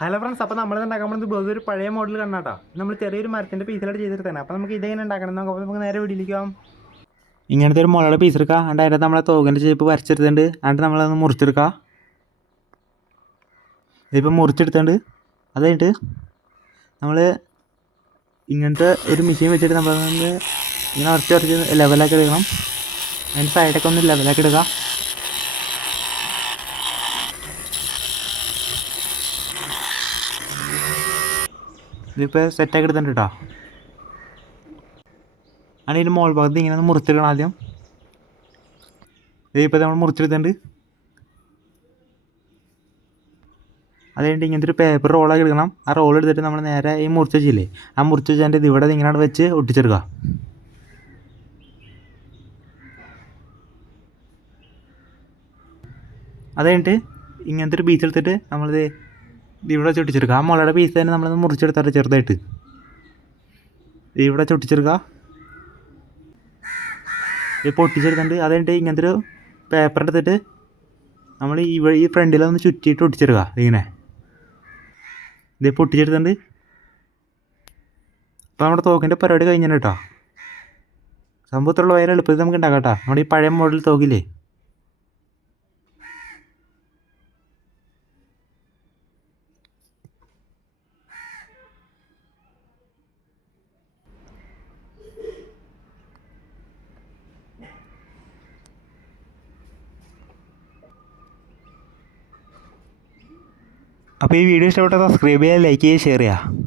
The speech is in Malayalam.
ഹലോ ഫ്രണ്ട്സ്, അപ്പോൾ നമ്മൾ ഉണ്ടാക്കാൻ പോകുന്നത് ബോസ് ഒരു പഴയ മോഡൽ കണ്ണാട്ടോ. നമ്മൾ ചെറിയൊരു മരത്തിൻ്റെ പീസിലായിട്ട് ചെയ്തെടുത്തതാണ്. അപ്പോൾ നമുക്ക് ഇതെങ്ങനെ ഉണ്ടാക്കണം നോക്കാം. നമുക്ക് നേരെ വീട്ടിലേക്കാം. ഇങ്ങനത്തെ ഒരു മുളയുടെ പീസ് എടുക്കുക. എന്നിട്ട് അതിനകത്ത് നമ്മളെ തോകിൻ്റെ ഷേപ്പ് വരച്ചെടുത്തിട്ടുണ്ട്. എന്നിട്ട് നമ്മളതൊന്ന് മുറിച്ചെടുക്കുക. ഇതിപ്പോൾ മുറിച്ചെടുത്തുണ്ട്. അത് കഴിഞ്ഞിട്ട് നമ്മൾ ഇങ്ങനത്തെ ഒരു മെഷീൻ വെച്ചിട്ട് നമ്മളൊന്ന് ഇങ്ങനെ ഉറച്ച് ലെവലാക്കി എടുക്കണം. അതിൻ്റെ സൈഡൊക്കെ ഒന്ന് ലെവലാക്കി എടുക്കുക. ഇതിപ്പോൾ സെറ്റാക്കി എടുത്തിട്ടുണ്ട് കേട്ടോ. അങ്ങനെ ഇതിൻ്റെ മോൾ ഭാഗത്ത് ഇങ്ങനെ ഒന്ന് മുറിച്ചെടുക്കണം ആദ്യം. ഇതിപ്പോൾ നമ്മൾ മുറിച്ചെടുത്തിട്ടുണ്ട്. അത് കഴിഞ്ഞിട്ട് ഇങ്ങനത്തെ ഒരു പേപ്പർ റോളാക്കി എടുക്കണം. ആ റോൾ എടുത്തിട്ട് നമ്മൾ നേരെ ഈ മുറിച്ച് വെച്ചില്ലേ, ആ മുറിച്ച് വെച്ചതിൻ്റെ ഇത് ഇവിടെ ഇങ്ങനെ വെച്ച് ഒട്ടിച്ചെടുക്കുക. അത് കഴിഞ്ഞിട്ട് ഇങ്ങനത്തെ ഒരു പീസ് എടുത്തിട്ട് നമ്മളിത് ഇവിടെ വെച്ച് ഒട്ടിച്ചെടുക്കുക. ആ മുളയുടെ പീസ് തന്നെ നമ്മളൊന്ന് മുറിച്ചെടുത്തിട്ട് ചെറുതായിട്ട് ഇവിടെ വെച്ച് ഒട്ടിച്ചെടുക്കുക. ഇപ്പോൾ ഒട്ടിച്ചെടുത്തിട്ടുണ്ട്. അത് കഴിഞ്ഞിട്ട് ഇങ്ങനത്തെ ഒരു പേപ്പർ എടുത്തിട്ട് നമ്മൾ ഈ ഫ്രണ്ടിലൊന്ന് ചുറ്റിയിട്ട് ഒട്ടിച്ചെടുക്കുക. ഇങ്ങനെ ഇതിപ്പോൾ ഒട്ടിച്ചെടുത്തിട്ടുണ്ട്. അപ്പോൾ നമ്മുടെ തോക്കിൻ്റെ പരിപാടി കഴിഞ്ഞാൽ കേട്ടോ. സംഭവത്തുള്ള വയറ് എളുപ്പത്തിൽ നമുക്ക് ഉണ്ടാക്കാം കേട്ടോ. നമ്മുടെ ഈ പഴയ മോഡൽ തോക്കില്ലേ. അപ്പോൾ ഈ വീഡിയോ ഇഷ്ടപ്പെട്ടാൽ സബ്സ്ക്രൈബ് ചെയ്യുക, ലൈക്ക് ചെയ്യുക, ഷെയർ ചെയ്യുക.